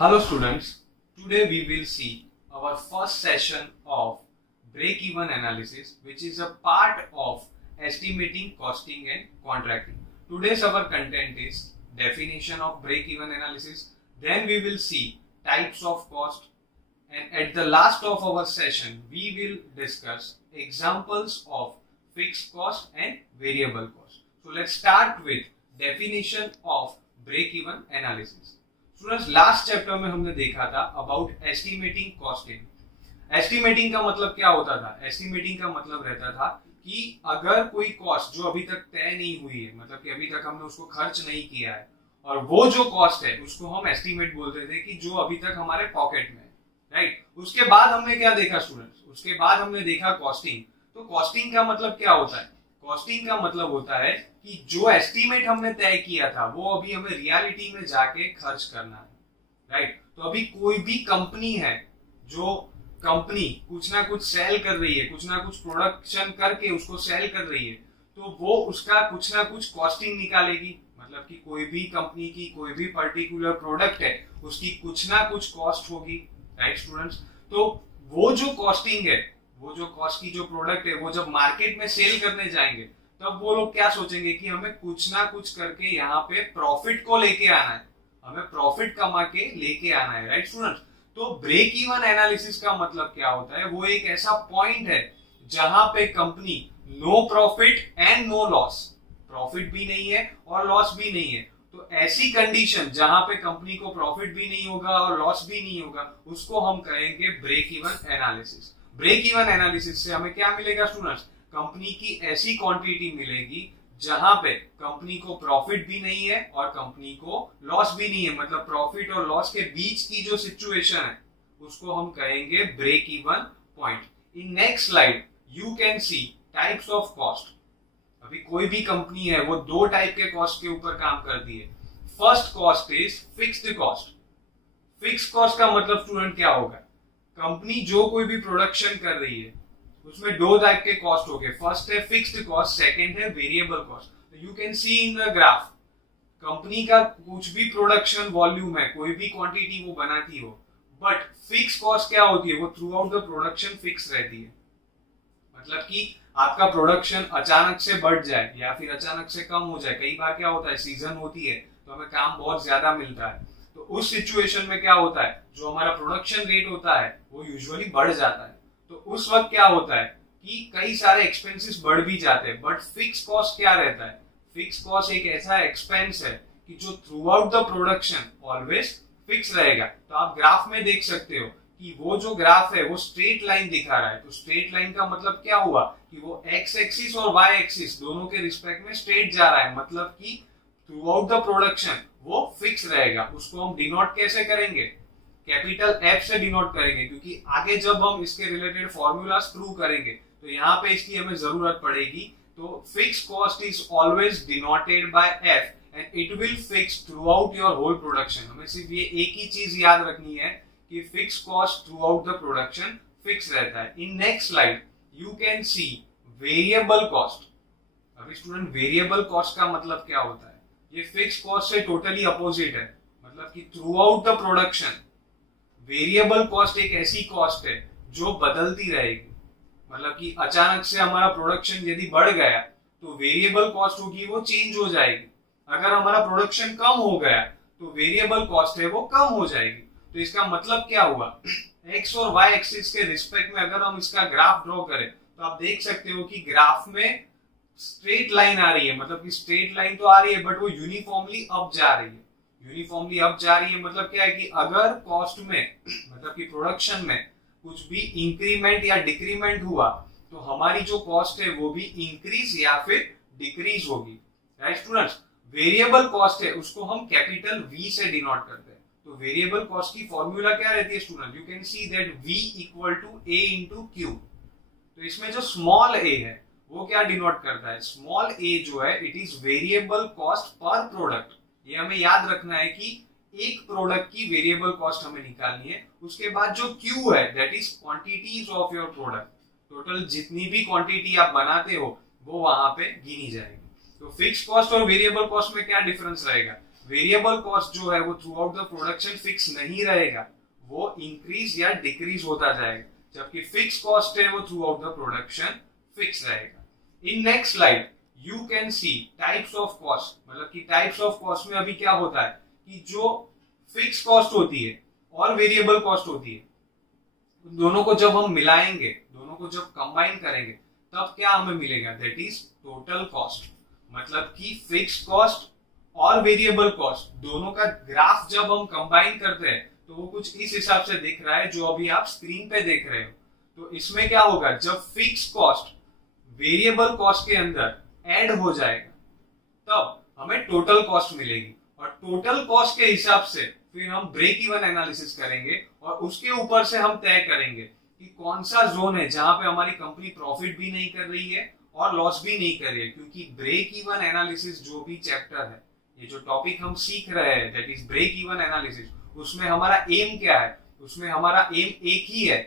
Hello students, today we will see our first session of break-even analysis, which is a part of estimating, costing and contracting. Today's our content is definition of break-even analysis, then we will see types of cost, and at the last of our session we will discuss examples of fixed cost and variable cost. So let's start with definition of break-even analysis. Students last chapter में हमने देखा था about estimating costing. Estimating का मतलब क्या होता था? Estimating का मतलब रहता था कि अगर कोई कॉस्ट जो अभी तक तय नहीं हुई है, मतलब कि अभी तक हमने उसको खर्च नहीं किया है, और वो जो कॉस्ट है उसको हम एस्टिमेट बोलते थे कि जो अभी तक हमारे पॉकेट में है, राइट। उसके बाद हमने क्या देखा स्टूडेंट्स? उसके बाद हमने देखा कॉस्टिंग। तो कॉस्टिंग का मतलब क्या होता है? कॉस्टिंग का मतलब होता है कि जो एस्टीमेट हमने तय किया था वो अभी हमें रियलिटी में जाके खर्च करना है, राइट। तो अभी कोई भी कंपनी है, जो कंपनी कुछ ना कुछ सेल कर रही है, कुछ ना कुछ प्रोडक्शन करके उसको सेल कर रही है, तो वो उसका कुछ ना कुछ कॉस्टिंग निकालेगी। मतलब कि कोई भी कंपनी की कोई भी पर्टिकुलर प्रोडक्ट है उसकी कुछ ना कुछ कॉस्ट होगी, राइट स्टूडेंट्स। तो वो जो कॉस्टिंग है, वो जो कॉस्ट की जो प्रोडक्ट है, वो जब मार्केट में सेल करने जाएंगे तब वो लोग क्या सोचेंगे कि हमें कुछ ना कुछ करके यहाँ पे प्रॉफिट को लेके आना है, हमें प्रॉफिट कमा के लेके आना है, राइट स्टूडेंट्स। तो ब्रेक इवन एनालिसिस का मतलब क्या होता है? वो एक ऐसा पॉइंट है जहां पे company no profit and no loss, profit भी नहीं है और लॉस भी नहीं है। तो ऐसी कंडीशन जहां पे कंपनी को प्रॉफिट भी नहीं होगा और लॉस भी नहीं होगा, उसको हम कहेंगे break even analysis. Break even analysis से हमें क्या मिलेगा स्टूडेंट्स? कंपनी की ऐसी क्वांटिटी मिलेगी जहां पे कंपनी को प्रॉफिट भी नहीं है और कंपनी को लॉस भी नहीं है। मतलब प्रॉफिट और लॉस के बीच की जो सिचुएशन है उसको हम कहेंगे break even point. In next slide you can see types of cost. अभी कोई भी कंपनी है वो दो टाइप के कॉस्ट के ऊपर काम करती है। First cost is fixed cost. Fixed cost का मतलब स्टूडेंट क्या होगा? कंपनी जो कोई भी प्रोडक्शन कर रही है उसमें दो टाइप के कॉस्ट हो गए। फर्स्ट है फिक्स्ड कॉस्ट, सेकंड है वेरिएबल कॉस्ट। तो you can C in the graph, company का कुछ भी प्रोडक्शन वॉल्यूम है, कोई भी क्वांटिटी वो बनाती हो, बट फिक्स कॉस्ट क्या होती है? वो throughout the production fix रहती है। मतलब कि आपका प्रोडक्शन अचानक से बढ़ जाए या फिर अचानक से कम हो जाए। कई बार क्या होता है, सीजन होती है तो हमें काम बहुत ज्यादा मिलता है, तो उस सिचुएशन में क्या होता है, जो हमारा प्रोडक्शन रेट होता है वो यूजुअली बढ़ जाता है। तो उस वक्त क्या होता है कि कई सारे एक्सपेंसेस बढ़ भी जाते हैं, बट फिक्स कॉस्ट क्या रहता है? फिक्स कॉस्ट एक ऐसा एक्सपेंस है कि जो through out the production always fix रहेगा। तो आप ग्राफ में देख सकते हो कि वो जो ग्राफ है वो स्ट्रेट लाइन दिखा रहा है। तो स्ट्रेट लाइन का मतलब क्या हुआ कि वो एक्स एक्सिस और वाई एक्सिस दोनों के रिस्पेक्ट में स्ट्रेट जा रहा है। मतलब कि थ्रू आउट द प्रोडक्शन वो फिक्स रहेगा। उसको हम डिनोट कैसे करेंगे? कैपिटल एफ से डिनोट करेंगे, क्योंकि आगे जब हम इसके रिलेटेड फॉर्मूलाज प्रूव करेंगे तो यहाँ पे इसकी हमें जरूरत पड़ेगी। तो fix cost is always denoted by F and it will fix throughout your whole production. हमें सिर्फ ये एक ही चीज याद रखनी है कि fix cost throughout the production fix रहता है। In next slide you can see variable cost. अभी स्टूडेंट वेरिएबल कॉस्ट का मतलब क्या होता है? ये फिक्स कॉस्ट से टोटली अपोजिट है। मतलब कि throughout the production variable cost एक ऐसी कॉस्ट है जो बदलती रहेगी। मतलब कि अचानक से हमारा प्रोडक्शन यदि बढ़ गया तो वेरिएबल कॉस्ट होगी वो चेंज हो जाएगी। अगर हमारा प्रोडक्शन कम हो गया तो वेरिएबल कॉस्ट है वो कम हो जाएगी। तो इसका मतलब क्या हुआ? एक्स और वाई एक्सिस के रिस्पेक्ट में अगर हम इसका ग्राफ ड्रॉ करें तो आप देख सकते हो कि ग्राफ में स्ट्रेट लाइन आ रही है। मतलब कि स्ट्रेट लाइन तो आ रही है बट वो यूनिफॉर्मली अप जा रही है। यूनिफॉर्मली अप जा रही है मतलब क्या है कि अगर कॉस्ट में, मतलब कि प्रोडक्शन में कुछ भी इंक्रीमेंट या डिक्रीमेंट हुआ तो हमारी जो कॉस्ट है वो भी इंक्रीज या फिर डिक्रीज होगी, राइट स्टूडेंट्स। वेरिएबल कॉस्ट है उसको हम कैपिटल वी से डिनोट करते हैं। तो वेरिएबल कॉस्ट की फॉर्मूला क्या रहती है student? You can see that V equal to A into Q. तो इसमें जो स्मॉल a है वो क्या डिनोट करता है? स्मॉल a जो है it is variable cost per product. ये हमें याद रखना है कि एक प्रोडक्ट की वेरिएबल कॉस्ट हमें निकालनी है। उसके बाद जो Q है that is quantities of your product. Total जितनी भी क्वांटिटी आप बनाते हो वो वहां पे गिनी जाएगी। तो फिक्स कॉस्ट और वेरिएबल कॉस्ट में क्या डिफरेंस रहेगा? वेरिएबल कॉस्ट जो है वो throughout the production fix नहीं रहेगा, वो इंक्रीज या डिक्रीज होता जाएगा, जबकि फिक्स कॉस्ट है वो throughout the production fix रहेगा। In next slide you can see types of cost, मतलब कि टाइप्स ऑफ कॉस्ट में अभी क्या होता है कि जो फिक्स कॉस्ट होती है और वेरिएबल कॉस्ट होती है, दोनों को जब हम मिलाएंगे, दोनों को जब कंबाइन करेंगे, तब क्या हमें मिलेगा, दैट इज टोटल कॉस्ट। मतलब कि फिक्स कॉस्ट और वेरिएबल कॉस्ट दोनों का ग्राफ जब हम कंबाइन करते हैं तो वो कुछ इस हिसाब से दिख रहा है जो अभी आप स्क्रीन पे देख रहे हो। तो इसमें क्या होगा, जब फिक्स कॉस्ट वेरिएबल कॉस्ट के अंदर ऐड हो जाएगा तब हमें टोटल कॉस्ट मिलेगी, और टोटल कॉस्ट के हिसाब से फिर हम ब्रेक इवन एनालिसिस करेंगे और उसके ऊपर से हम तय करेंगे कि कौन सा जोन है जहां पे हमारी कंपनी प्रॉफिट भी नहीं कर रही है और लॉस भी नहीं कर रही है। क्योंकि ब्रेक इवन एनालिसिस जो भी चैप्टर है, ये जो टॉपिक हम सीख रहे हैं that is break even analysis, उसमें हमारा एम क्या है, उसमें हमारा एम एक ही है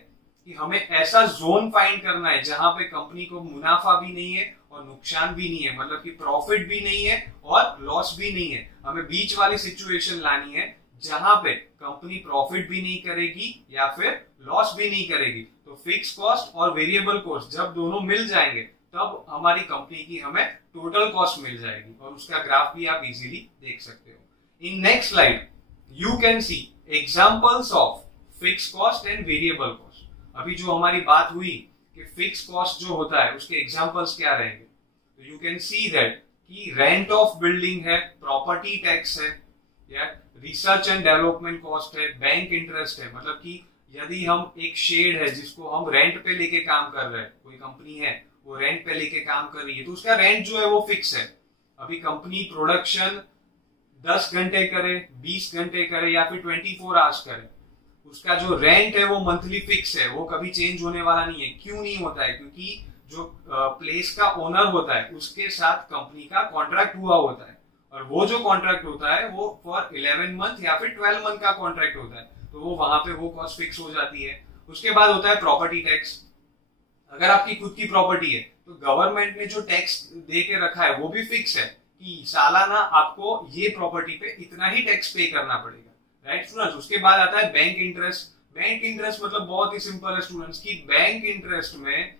कि हमें ऐसा जोन फाइंड करना है जहां पे कंपनी को मुनाफा भी नहीं है और नुकसान भी नहीं है, मतलब कि प्रॉफिट भी नहीं है और लॉस भी नहीं है। हमें बीच वाली सिचुएशन लानी है जहां पे कंपनी प्रॉफिट भी नहीं करेगी या फिर लॉस भी नहीं करेगी। तो फिक्स कॉस्ट और वेरिएबल कॉस्ट जब दोनों मिल जाएंगे तब हमारी कंपनी की हमें टोटल कॉस्ट मिल जाएगी, और उसका ग्राफ भी आप इजीली देख सकते हो। इन next slide you can C examples of fix cost and variable cost. अभी जो हमारी बात हुई कि फिक्स कॉस्ट जो होता है उसके एग्जांपल्स क्या रहेंगे, तो यू कैन सी दैट कि रेंट ऑफ बिल्डिंग है, प्रॉपर्टी टैक्स है, या रिसर्च एंड डेवलपमेंट कॉस्ट है, बैंक इंटरेस्ट है। मतलब कि यदि हम एक शेड है जिसको हम रेंट पे लेके काम कर रहे हैं, कोई कंपनी है वो रेंट पे लेके काम कर रही है, तो उसका रेंट जो है वो फिक्स है। अभी कंपनी प्रोडक्शन 10 घंटे करे, 20 घंटे करे या फिर 24 आवर्स करे, उसका जो रेंट है वो मंथली फिक्स है, वो कभी चेंज होने वाला नहीं है। क्यों नहीं होता है, क्योंकि जो प्लेस का ओनर होता है उसके साथ कंपनी का कॉन्ट्रैक्ट हुआ होता है, और वो जो कॉन्ट्रैक्ट होता है वो फॉर 11 मंथ या फिर 12 मंथ का कॉन्ट्रैक्ट होता है, तो वो वहां पे वो कॉस्ट फिक्स हो जाती है। उसके बाद होता है प्रॉपर्टी टैक्स। अगर आपकी खुद की प्रॉपर्टी है तो गवर्नमेंट ने जो टैक्स दे के रखा है वो भी फिक्स है कि सालाना आपको ये प्रॉपर्टी पे इतना ही टैक्स पे करना पड़ेगा, राइट स्टूडेंट्स। उसके बाद आता है बैंक इंटरेस्ट। बैंक इंटरेस्ट मतलब बहुत ही सिंपल है स्टूडेंट्स की बैंक इंटरेस्ट में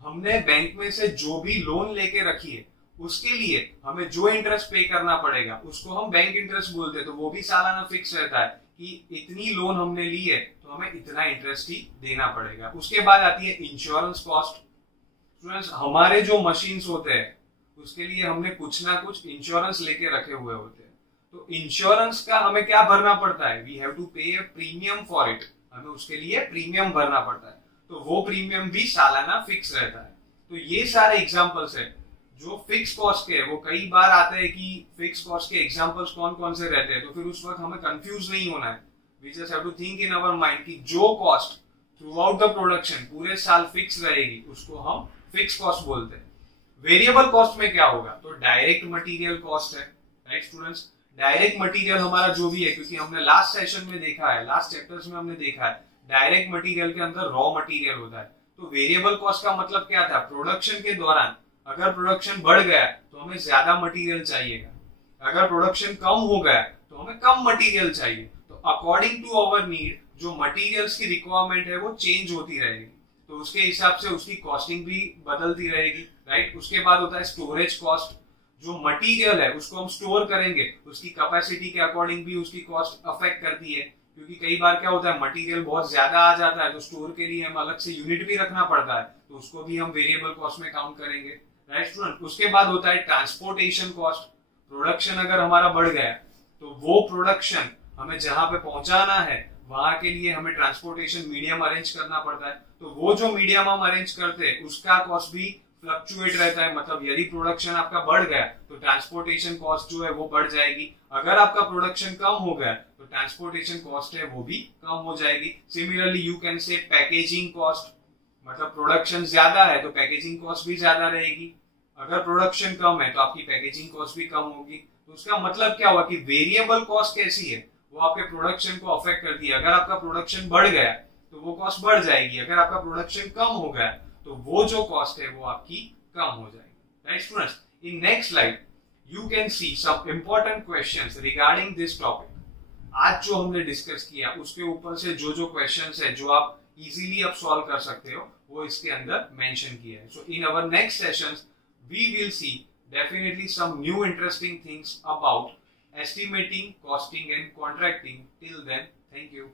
हमने बैंक में से जो भी लोन लेके रखी है उसके लिए हमें जो इंटरेस्ट पे करना पड़ेगा उसको हम बैंक इंटरेस्ट बोलते हैं, तो वो भी सालाना फिक्स रहता है कि इतनी लोन हमने ली है तो हमें इतना इंटरेस्ट ही देना पड़ेगा। उसके बाद आती है इंश्योरेंस कॉस्ट। स्टूडेंट्स हमारे जो मशीन्स होते हैं उसके लिए हमने कुछ ना कुछ इंश्योरेंस लेके रखे हुए होते हैं, तो इंश्योरेंस का हमें क्या भरना पड़ता है, वी हैव टू पे ए प्रीमियम फॉर इट, हमें उसके लिए प्रीमियम भरना पड़ता है, तो वो प्रीमियम भी सालाना फिक्स रहता है। तो ये सारे एग्जांपल्स है जो फिक्स कॉस्ट के। वो कई बार आते हैं कि फिक्स कॉस्ट के एग्जांपल्स कौन कौन से रहते हैं, तो फिर उस वक्त हमें कंफ्यूज नहीं होना है। We just have to think in our mind कि जो cost throughout the production पूरे साल फिक्स रहेगी उसको हम फिक्स कॉस्ट बोलते हैं। वेरिएबल कॉस्ट में क्या होगा, तो डायरेक्ट मटेरियल कॉस्ट है, राइट स्टूडेंट्स। डायरेक्ट मटेरियल हमारा जो भी है, क्योंकि हमने लास्ट सेशन में देखा है, लास्ट चैप्टर्स में हमने देखा है डायरेक्ट मटेरियल के अंदर रॉ मटेरियल होता है। तो वेरिएबल कॉस्ट का मतलब क्या था, प्रोडक्शन के दौरान अगर प्रोडक्शन बढ़ गया तो हमें ज्यादा मटेरियल चाहिएगा, अगर प्रोडक्शन कम हो गया तो हमें कम मटेरियल चाहिए। तो अकॉर्डिंग टू अवर नीड जो मटेरियल्स की रिक्वायरमेंट है वो चेंज होती रहेगी, तो उसके हिसाब से उसकी कॉस्टिंग भी बदलती रहेगी, राइट। उसके बाद होता है स्टोरेज कॉस्ट। जो मटेरियल है उसको हम स्टोर करेंगे उसकी कैपेसिटी के अकॉर्डिंग भी उसकी कॉस्ट अफेक्ट करती है, क्योंकि कई बार क्या होता है मटेरियल बहुत ज्यादा आ जाता है तो स्टोर के लिए हम अलग से यूनिट भी रखना पड़ता है, तो उसको भी हम वेरिएबल कॉस्ट में काउंट करेंगे, राइट स्टूडेंट। उसके बाद होता है ट्रांसपोर्टेशन कॉस्ट। प्रोडक्शन अगर हमारा बढ़ गया तो वो प्रोडक्शन हमें जहां पे पहुंचाना है वहां के लिए हमें ट्रांसपोर्टेशन मीडियम अरेंज करना पड़ता है, तो वो जो मीडियम हम अरेंज करते हैं उसका कॉस्ट भी फ्लक्चुएट रहता है। मतलब यदि प्रोडक्शन आपका बढ़ गया तो ट्रांसपोर्टेशन कॉस्ट जो है वो बढ़ जाएगी, अगर आपका प्रोडक्शन कम हो गया तो ट्रांसपोर्टेशन कॉस्ट है वो भी कम हो जाएगी। Similarly you can say packaging cost, मतलब प्रोडक्शन ज्यादा है तो पैकेजिंग कॉस्ट भी ज्यादा रहेगी, अगर प्रोडक्शन कम है तो आपकी पैकेजिंग कॉस्ट भी कम होगी। तो उसका मतलब क्या हुआ कि वेरिएबल कॉस्ट कैसी है, वो आपके प्रोडक्शन को अफेक्ट करती है। अगर आपका प्रोडक्शन बढ़ गया तो वो कॉस्ट बढ़ जाएगी, अगर आपका प्रोडक्शन कम हो गया तो वो जो कॉस्ट है वो आपकी कम हो जाएगी, right students. In next slide you can see some important questions regarding this topic. आज जो हमने डिस्कस किया उसके ऊपर से जो क्वेश्चंस है जो आप इजीली आप सॉल्व कर सकते हो वो इसके अंदर मेंशन किया है. So in our next sessions we will see definitely some new interesting things about estimating, costing and contracting. Till then, thank you.